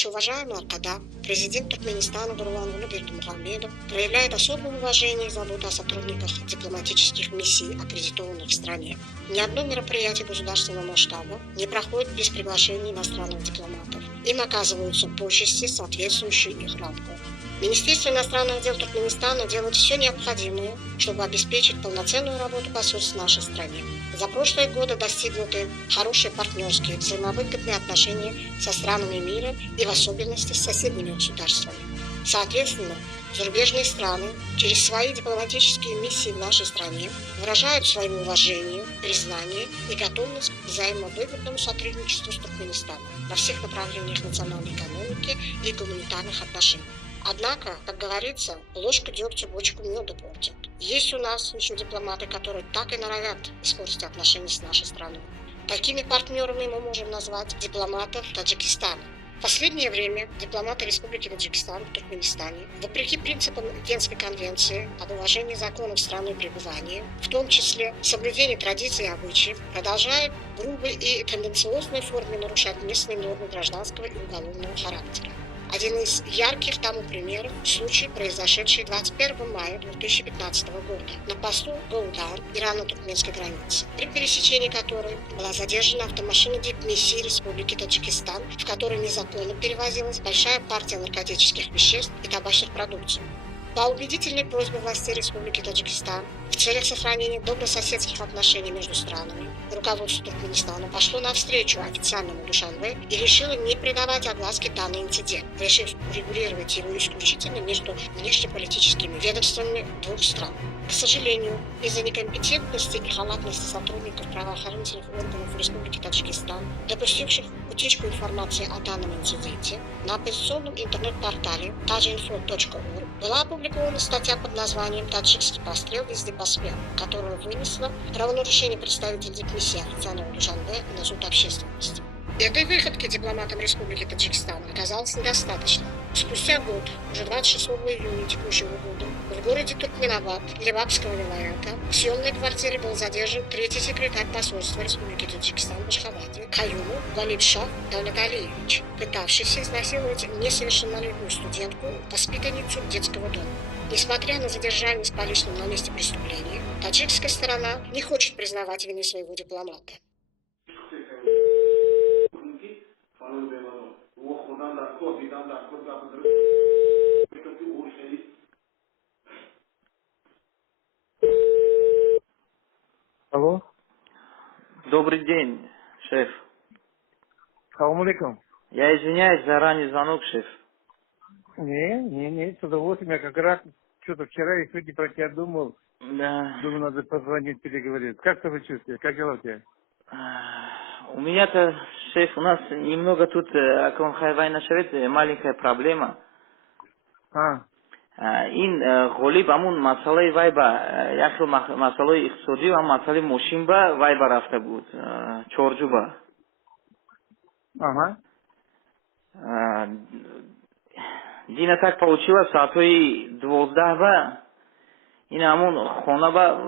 Наш уважаемый Аркадак, президент Туркменистана Нурлан Бердымухамедов, проявляет особое уважение и заботу о сотрудниках дипломатических миссий, аккредитованных в стране. Ни одно мероприятие государственного масштаба не проходит без приглашения иностранных дипломатов. Им оказываются почести, соответствующие их рангу. Министерство иностранных дел Туркменистана делает все необходимое, чтобы обеспечить полноценную работу посольств в нашей стране. За прошлые годы достигнуты хорошие партнерские, взаимовыгодные отношения со странами мира и в особенности с соседними государствами. Соответственно, зарубежные страны через свои дипломатические миссии в нашей стране выражают свое уважение, признание и готовность к взаимовыгодному сотрудничеству с Туркменистаном во всех направлениях национальной экономики и гуманитарных отношений. Однако, как говорится, ложка дегтя бочку меда портит. Есть у нас еще дипломаты, которые так и норовят испортить отношения с нашей страной. Такими партнерами мы можем назвать дипломатов Таджикистана. В последнее время дипломаты Республики Таджикистан в Туркменистане, вопреки принципам Венской конвенции об уважении законов страны пребывания, в том числе соблюдении традиций и обычаев, продолжают в грубой и тенденциозной форме нарушать местные нормы гражданского и уголовного характера. Один из ярких тому примеров – случай, произошедший 21 мая 2015 года на посту Гаудан ирано-туркменской границы, при пересечении которой была задержана автомашина дипмиссии Республики Таджикистан, в которой незаконно перевозилась большая партия наркотических веществ и табачных продуктов. По убедительной просьбе властей Республики Таджикистан в целях сохранения добрососедских отношений между странами руководство Туркменистана пошло навстречу официальному Душанбе и решило не придавать огласке данный инцидент, решив урегулировать его исключительно между внешнеполитическими ведомствами двух стран. К сожалению, из-за некомпетентности и халатности сотрудников правоохранительных органов Республики Таджикистан, допустивших утечку информации о данном инциденте, на оппозиционном интернет-портале tajinfo.org была опубликована статья под названием «Таджикский пострел везде поспел», которую вынесла правонарушение представитель дипмиссии официального Душанбе на суд общественности. Этой выходки дипломатам Республики Таджикистан оказалось недостаточно. Спустя год, уже 26 июня текущего года, в городе Туркменабад Лебабского вилаята в съемной квартире был задержан третий секретарь посольства Республики Таджикистан в Ашхабаде Каюму Галибшах Давлеталиевич, пытавшийся изнасиловать несовершеннолетнюю студентку, воспитанницу детского дома. Несмотря на задержание с поличным на месте преступления, таджикская сторона не хочет признавать вины своего дипломата. Алло, Добрый день, шеф. салам алейкум. Я извиняюсь за ранний звонок, шеф. Не, с удовольствием. Я как раз что-то вчера и сегодня про тебя думал. Да. Думаю, надо позвонить, переговорить. Как ты вы чувствуешь? Как дела у тебя? У меня-то, шеф, у нас немного тут, как он хайвайна шевет, маленькая проблема. این غالب همون مسئله وای با یک مسئله اقتصادی و هم مسئله ماشین با وای با رفته بود چارجو با Ага. دینا так получилось ساعتهای 12 با این همون خانه با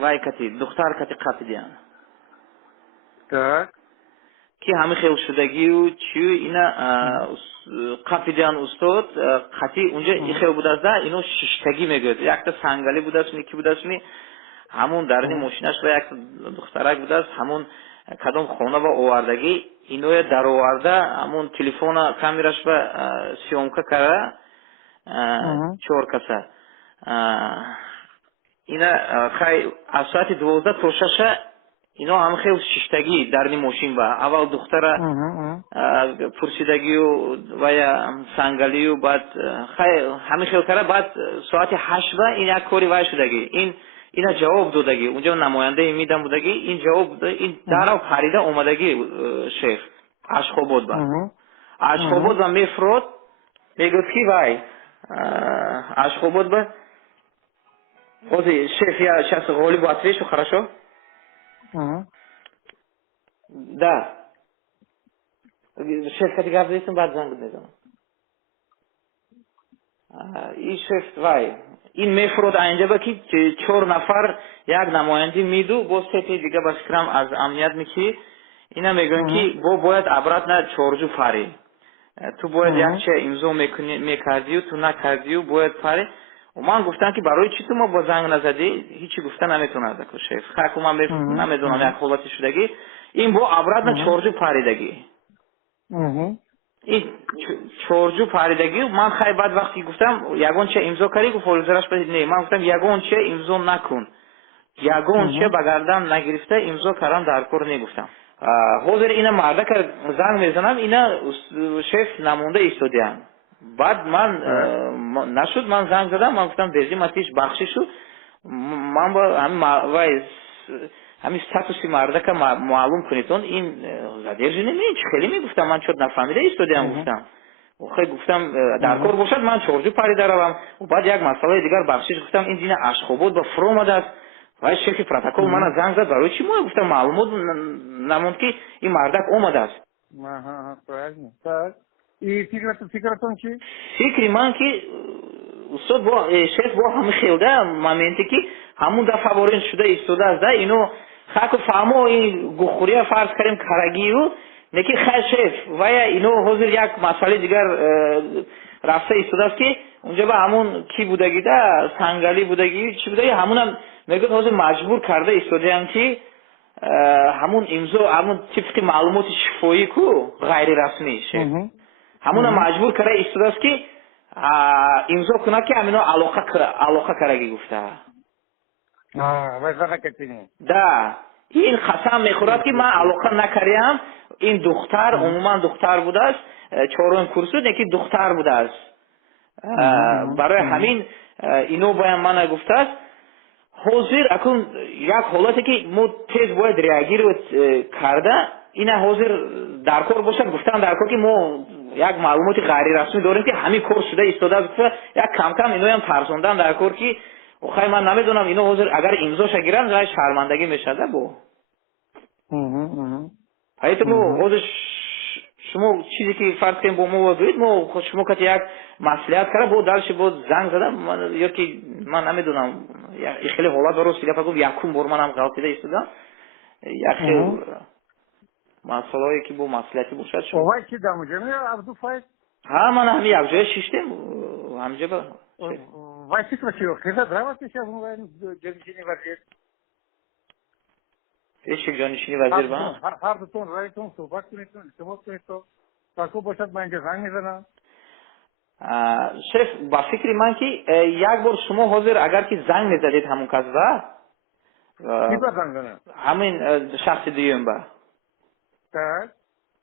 وای کتی دختر کتی قطع Так. که همه خیلی شدگی و چی اینا قفیدیان استاد قطعی اونجا این خیلی بود از ده اینو ششتگی میگوید یک تا سنگلی بود است یکی بود است همون درنی ماشینش و یک دخترک بود است همون کدام خانه با آوردگی اینو در آورده همون تلفن کامراش و سیومکا کرده چهار کسه اینا خیلی از ساعت 12 تا 6 اینا هم خیلی ششتگی درنی ماشین با اول دختره پرسیدگی و یا سنگلی و بعد خیلی همه خیلی کرده بعد ساعت 8 با این یک کاری وای شدگی اینا جواب دادگی اونجا نماینده میدم بودگی این جواب ده این در و پریده اومدگی شیخ اشخاباد با اشخاباد و میفرد میگوید کی وای اشخاباد با شیخ یا شخص غالب و اطریشو خراشو Да. Шеф, как я говорил, بعد زنگ بزنم. این شف وای این میفرود اینجا با که 4 نفر یک نماینده میدو با 3 دیگه با فکرم از امنیت میکی اینا میگن که با باید عبرت نه چارجو فری تو باید یک چه امضا میکردی و تو نکردی و باید پاره و من گفتم که برای چی تو ما با زنگ نزدی هیچی گفتن نمیتونه دکو شیف خاک من نمیدونم یک حالتی شدگی این با عبرت چورجو پاریدگی این چورجو پاریدگی من خیلی بعد وقتی گفتم یگون چه امضا کردی گفت فوریزرش بدید نه من گفتم یگون چه امضا نکن یگون چه بگردم نگرفته امضا کردم در کار نگفتم حاضر اینا مرده که زنگ میزنم اینا شیف نمونده ایستادیان بعد من نشد من زنگ زدم من گفتم بزی ماتیش بخشی شد من با همین ستوسی مرده که معلوم کنیتون این زدیرجی نمید خیلی میگفتم من چود نفهمیده ایستادیان گفتم خیلی گفتم در کار باشد من چورجو پری دارم و بعد یک مسئله دیگر بخشیش گفتم این دینه اشخوبود با فرو آمده است وای شیخ پروتکل من زنگ زد برای چی ما گفتم معلومات نموند که این مردک اومده است правильно так и فکرتون چی فکری من که استاد با شیخ با همه خیلده مومنتی که همون دفعه بارین شده ایستاده است اینو خاک فهمو این گخوری فرض کردیم کرگی و نکی خیر شیخ وای اینو حاضر یک مسئله دیگر رفته ایستاده است که اونجا به همون کی بودگی ده سنگلی بودگی چی بودگی همونم میگه حاضر مجبور کرده ایستادیم که همون امضا همون طبق معلومات شفایی کو غیر رسمی شه همون مجبور کرده ایستاده است که امضا کنه که همینو علاقه کرگی گفته وای نکنی ده این قسم میخورد که من علاقه نکردم این دختر عموما دختر بوده است چهارم کورس نکی دختر بوده است برای همین اینو باید من گفته است حاضر اکن یک حالتی که ما تیز باید ریاگیر کرده این حاضر در کار باشد گفتن در کار که ما یک معلومات غیر رسمی داریم که همین کار شده ایستاده است یک کم کم اینو هم ترسوندن در کار که خیلی من نمیدونم اینو حاضر اگر امضاش گیرن رای شرمندگی میشده با حیث ما حاضر شما چیزی که فرض کنیم با ما بگوید ما شما که یک مسئولیت کرده با درش با زنگ زدم یا که من نمیدونم خیلی حالت برای سیده فکر یکم بار منم غلطیده ایستادم یک خیلی مسئله هایی که با مسئولیتی باشد شما وای چی دامو جمعه عبدو فایت ها من همین یک جای شیشتیم همجا با وای چی تو خیلی دراماتی شد وای جانشینی وزیر ایش جانشینی وزیر با هر دوتون رایتون صحبت کنیتون ارتباط کنیتون تاکو باشد من اینجا زنگ میزنم شیف با فکری من که یک بار شما حاضر اگر که زنگ میزدید همون کس با کی با زنگ زنم همین شخص دیگه با tak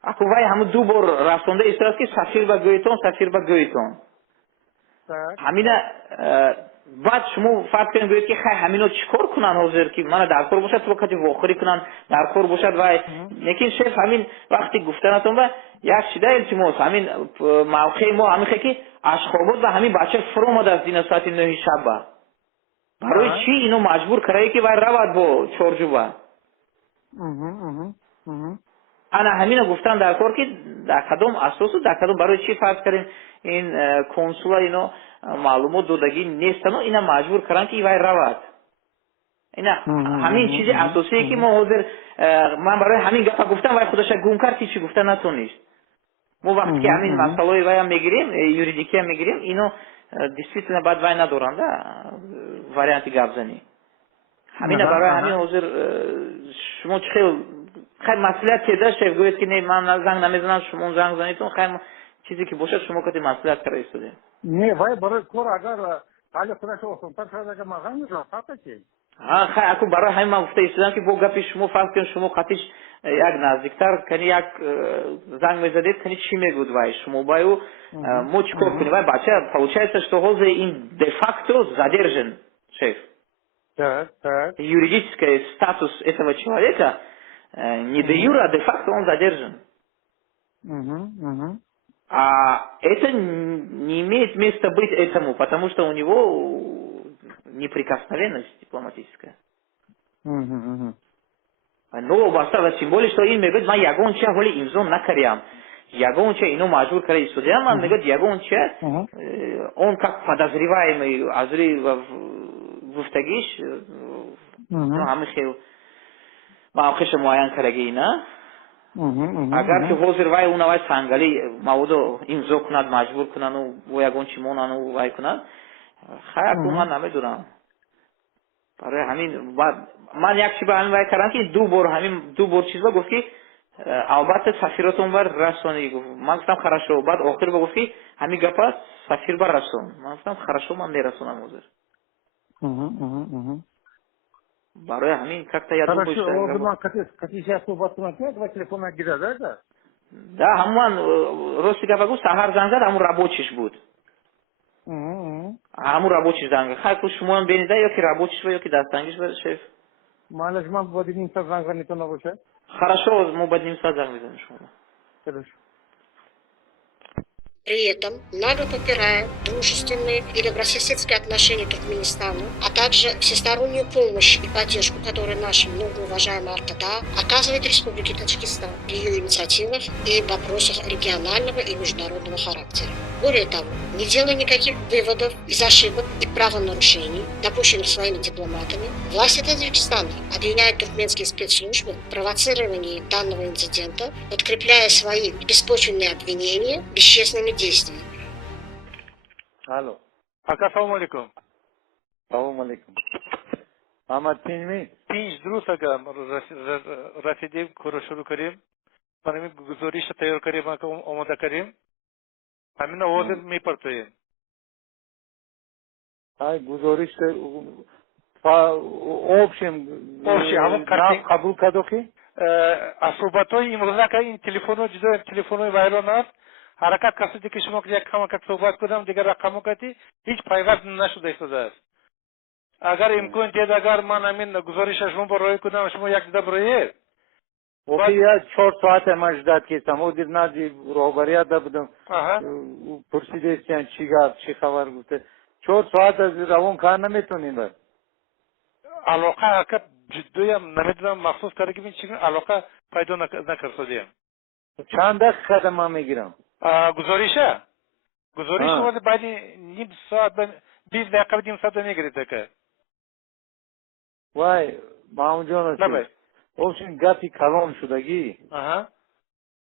اکو وای همون دو بار رسونده ایستاد که سفیر با گویتون همینه بعد شما فرض کنید بگید که خیلی همینو چیکار کنن حاضر که من در کار باشد تو وقتی واخری کنن در کار باشد و لیکن شیخ همین وقتی گفتنتون و یک چیزی التماس همین موقع ما همین که اشخابات و همین بچه فرو اومده از دین ساعت 9 شب برای چی اینو مجبور کرده که باید رود با چورجو انا همینو گفتم در کار که در کدام اساس و در کدام برای چی فرض کردیم این کنسولا اینو معلومات دادگی نیستن و اینا مجبور کردن که وای رود اینا همین چیز اساسیه که ما حاضر من برای همین گفت گفتم وای خودش گم کرد که چی گفتن نتونیست ما وقتی که همین مسئله وای میگیریم یوریدیکی هم میگیریم اینو دیسپلین بعد وای ندارن واریانت گابزنی همین برای همین حاضر شما خیلی مسئولیت که داشت گوید که نه من زنگ نمیزنم شما زنگ زنیتون خیلی چیزی که باشه شما کتی مسئولیت کرده ایستاده نه وای برای کار اگر حال خودش آسان‌تر شد اگر من زنگ میزنم خطا چی خیلی اکو برای همین من گفته ایستادم که با گپی شما فرض کن شما قطعش یک نزدیکتر کنی یک زنگ میزدید کنی چی میگود وای شما باید ما چی کار کنی وای بچه получается что حوزه این دفاکتو задержан шеф так юридический статус этого человека не де юра, а де факто он задержан. А это не имеет места быть этому, потому что у него неприкосновенность дипломатическая. Но бастава, тем более, что им говорит, я гонча холи имзон накарям. Я гонча ино мажур карай судьям, он говорит, я гонча, он как подозреваемый, азри гуфтагиш, ну, амихил. موقعش معین کرده اینا агар ки ҳозир вай унавай сангалӣ маводо имзо кунад маҷбур кунану бо ягон чӣ монану вай кунад хай ку ман намедонам برای همین من یک چی به همین وای کردم که دو بار چیز با گفت که البته سفیراتون بر رسانی گفت من گفتم خراشو بعد آخر با گفت که همین گپا سفیر بر رسون من گفتم خراشو من نرسونم حاضر برای همین как-то я думаю что Хорошо, вот как сейчас صحبت کنم و تلفن گیره ده да همون راستی گفت گفت سحر زنگ زد همون رابطش بود همون رابطش زنگ خیلی شما هم بینیده یا که رابطش یا که دستانگیش بر شیف معلش من با نیم ساعت زنگ میتونه باشه хорошо мы под ним сад زنگ میزنیم شما Хорошо. При этом нагло попирая дружественные и добрососедские отношения Туркменистана, а также всестороннюю помощь и поддержку, которую наша многоуважаемая РТДА оказывает Республике Таджикистан в ее инициативах и вопросах регионального и международного характера. Более того, не делая никаких выводов из ошибок и правонарушений, допущенных своими дипломатами, власти Таджикистана обвиняют туркменские спецслужбы в провоцировании данного инцидента, подкрепляя свои беспочвенные обвинения бесчестными действиями. Алло. Aka assalomu alaykum. Assalomu alaykum. Ahmad tinchmi? Tinch durust aka. Rasidib ko'rish shuru karim. Mana men guzarishni tayyor karim aka omada karim. Hamina hozir میپرسیم. Ay guzarish общем همون کارتی قبول کردو کی؟ صحبت‌های امروز که این تلفن جدا تلفن وایران است. حرکت کسی که شما یک کم صحبت کردم دیگر رقم کردی هیچ پیوست نشده است. اگر امکان دید اگر من همین گزارش شما برای کدام شما یک دیده برای اوکی یا 4 ساعت مجدد کردم و دید نادی روبریات دادم پرسیدم چی خبر گفته 4 ساعت از روان کار نمیتونیم علاقه که جدی نمیدونم مخصوص کاری که چی علاقه پیدا نکردیم چند دقیقه خدمت میگیرم گزارش واسه بعد نیم ساعت 20 دقیقه نیم ساعت میگیره که وای ما اونجا نباید اوشین گپی کلان شدگی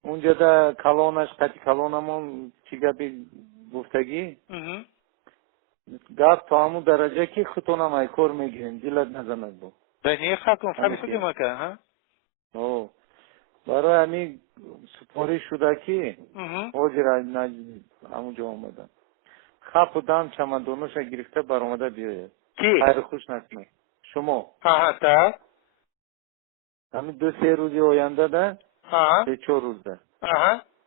اونجا دا کلانش قطی کلانمون چی گپی گفتگی گپ تا همون درجه که خطونم ای کار میگیریم دلت نزند بود دنیه خاکم فهمیدی ما که ها برای همین سپاری شده که حاضر همونجا آمدن خب و دم چمدانوش گرفته بر آمده بیاید کی؟ خیر خوش نکنه شما تا همین 2-3 روزی آینده ده 3-4 روز ده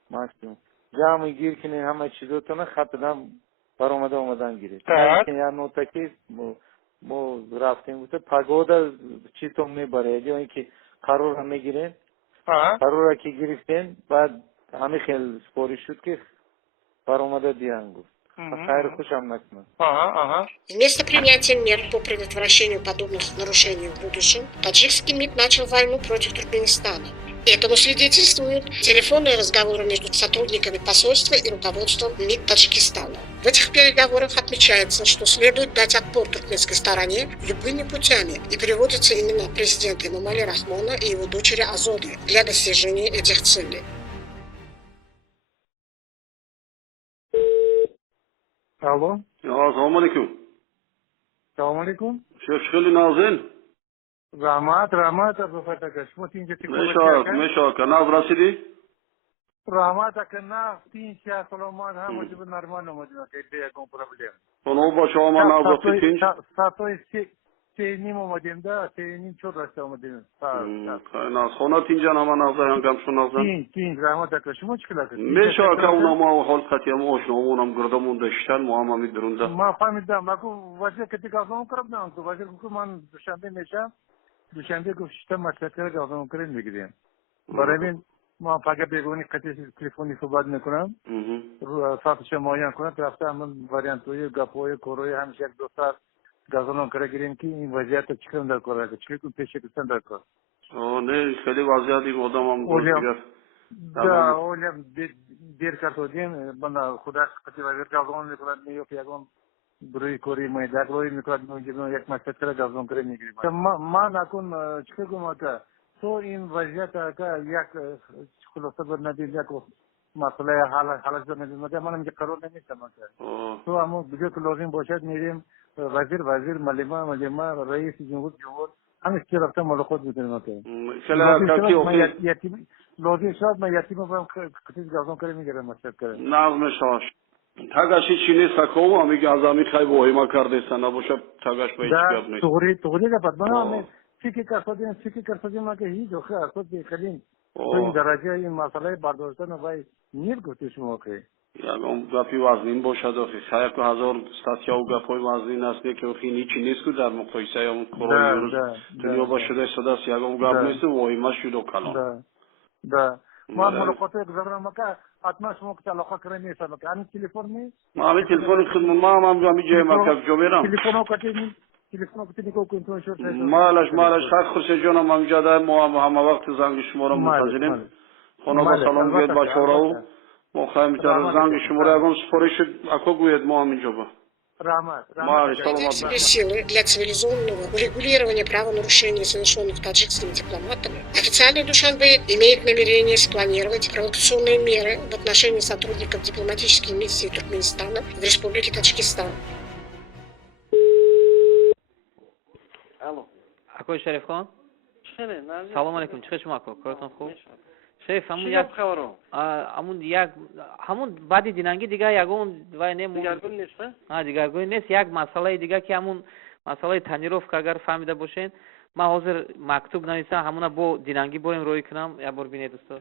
ماکسیموم جمع گیر کنین همه چیزاتونه خط دم بر آمدن گیرید که یا نوتکی ما رفتیم بوده پگوده چی تو میبره یا اینکه قرار هم میگیرین قرار که گرفتین بعد همه خیلی سپاری شد که بر آمده بیان گفت خیر خوش هم نکنه Вместо принятия мер по предотвращению подобных нарушений в будущем, таджикский МИД начал войну против Туркменистана. Этому свидетельствуют телефонные разговоры между сотрудниками посольства и руководством МИД Таджикистана. В этих переговорах отмечается, что следует дать отпор туркменской стороне любыми путями, и приводится именно президент Эмомали Рахмона и его дочери Азоды для достижения этих целей. Алло. Assalomu alaykum. Assalomu alaykum. Shef shkili nazin. Rahmat Abu Fataka. Shmo tinja Mesha, kanaz rasidi? Rahmat akana tinja Solomon ha mujib normal mujib ke yakon problem. Ono ba shoma naz rasidin. Satoy senin omadim da senin çok rastı omadim. Naz khona tinja nama nazar hangam shu nazar. Tin Rahmat akana shmo chikla. Mesha ka unama hol qatiyam oshnamon girdamon dashtan muamma midrunda. Ma fahmidim. Maku vazir keti gazon karabdan ku vazir ku man dushanbe mesha Dushanbe گفتم مسئله گفتم کنیم میگیریم. برای این ما فقط بیگونی کتی تلفنی صحبت میکنم. ساعتش مایان کنم. رفته من واریانتوی گپوی کوروی همیشه یک دو ساعت گازون کرده گیریم که این وضعیت چیکار در کاره. چیکار پیش کردن در کار. نه خیلی وضعیتی مردم هم گفتگار. دا اولم دیر کردیم. بنا خدا کتی وزیر گازون میکنه میوفی اگم بروی کوری میداد روی میکرد میگیم یک مسئله گازون کرده میگیریم. ما نکن چیکار کنم که تو این وضعیت که یک خلاصه بندیم یک مسئله حل زندگی مگه منم که قرار نمیستم تو همون دیگه که لازم باشد میریم وزیر ملما رئیس جمهور همه چی رفتم ملاقات میکنیم لازم شد من یتیم برم کسی گازم کنه میگیرم مشکل کنه نظم شاش تاگاشی چینی سکو میگه از امی خیلی وحیما کرده نباشه تاگاش به هیچ بیاد نیست توغری که پد من فکر کردیم ما که هیچ وقت اصلا بخریم تو این درجه این مسئله برداشتن وای نیر گفتی شما که یگام گپی وزنین باشد آخی خیلی که هزار ستیا و گپای وزنین است که آخی نیچی نیست که در مقایسه همون کرونا دنیا با شده است یگام گپ نیست وحیما شده کلان ما ملاقات گذارم که حتما شما که علاقه کنه نیست که همین تلفن نیست ما همین تلفن خدمت ما هم همین جای مرکز جو میرم تلفن کتی کو کنترل شد مالش خط خورشید جانم هم جاده ما هم وقت زنگ شما رو منتظریم خونه با سلام گوید با شورا و ما خواهیم میتونم زنگ شما رو اگم سپارش اکو گوید ما هم اینجا با Найдем себе силы для цивилизованного урегулирования правонарушений, совершенных таджикскими дипломатами, официальный Душанбе имеет намерение спланировать провокационные меры в отношении сотрудников дипломатической миссии Туркменистана в Республике Таджикистан. Алло. Акой Шариф хон? Салом алейкум. Чиқи шумо ако? Коротон хуб? Шериф, همون بعدی دینانگی دیگه یگون وای نمون دیگرگون نیست دیگرگون نیست یک مسئله دیگه که همون مسئله تنیروف که اگر فهمیده باشین ما حاضر مکتوب نویسم همون با دینانگی بریم روی کنم یا بر بینید دوستا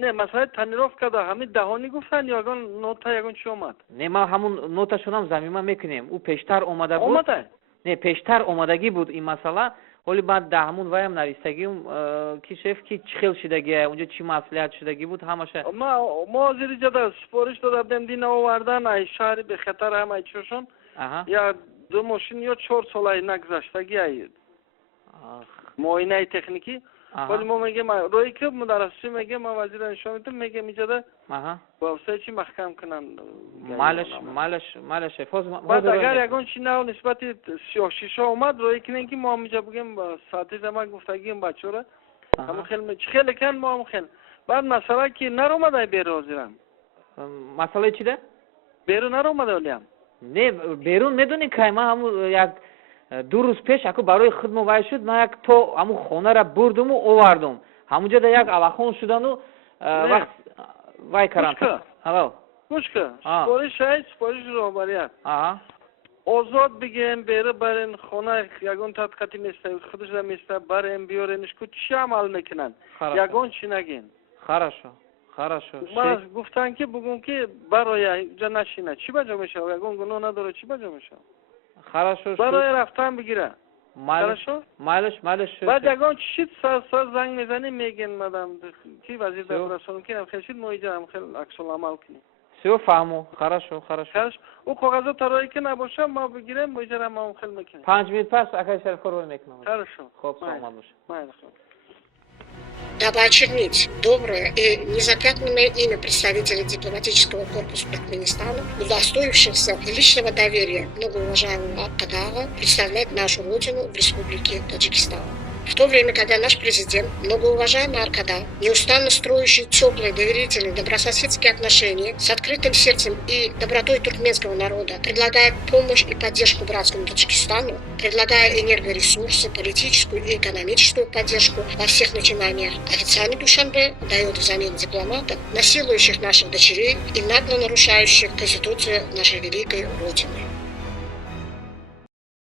نه مسئله تنیروف که همین دهانی گفتن یگون نوتا یگون چی اومد نه ما همون نوتا شونم زمین میکنیم او پیشتر اومده بود نه پیشتر اومدگی بود این مسئله ولی بعد ده همون وایم نویسگیم کی شف کی چخیل شدگی اونجا چی مسئولیت شدگی بود همشه ما زیر جدا سپارش دادم دین آوردن ای شهر به خطر هم ای چوشون یا دو ماشین یا 4 سال نگذشتگی ای معاینه تکنیکی ولی ما میگه روی که مدرسی میگه ما وزیر انشا میتونم میگه میجده با سه چی محکم کنن مالش فوز بعد اگر یگون چی نه نسبت 36 اومد روی کنن که ما میجا بگیم ساعتی زمان گفتگیم بچه را همون خیلی کن ما هم خیلی بعد مسئله که نر اومده بیرون وزیرم مسئله چی ده؟ بیرون نر اومده ولیم نه بیرون میدونی که ما همون یک 2 روز پیش اكو برای خدمت وای شد ما یک تو همون خونه را بردم و آوردم همونجا در یک الاخون شدن و وقت وای کردم هلو گوش کن سپارش روبریت آزاد بگیم بره برین خونه یگون تدقیقی میسته خودش را میسته برین بیارینش که چی عمل میکنن یگون چی نگین خراشو ما گفتن که بگون که برای جا نشینه چی بجا میشه یگون گناه نداره چی بجا میشه خراشو برای رفتن بگیره مالش بعد یگان چیت سر زنگ میزنی میگین مدام کی وزیر در رسانه کنم خیلی مویجم خیلی عکس العمل کنی سو فهمو خراشو او کاغذ ترایی که نباشه ما بگیریم مویجر ما خیلی میکنیم 5 minut پس اکای شرف رو میکنم خب سلام باشه Дабы очернить доброе и незапятнанное имя представителей дипломатического корпуса Туркменистана, удостоившихся личного доверия многоуважаемого Кадава, представлять нашу родину в Республике Таджикистан. В то время, когда наш президент, многоуважаемый Аркадав, неустанно строящий теплые, доверительные, добрососедские отношения с открытым сердцем и добротой туркменского народа, предлагает помощь и поддержку братскому Таджикистану, предлагая энергоресурсы, политическую и экономическую поддержку во всех начинаниях, официальный Душанбе дает взамен дипломатов, насилующих наших дочерей и нагло нарушающих Конституцию нашей великой Родины.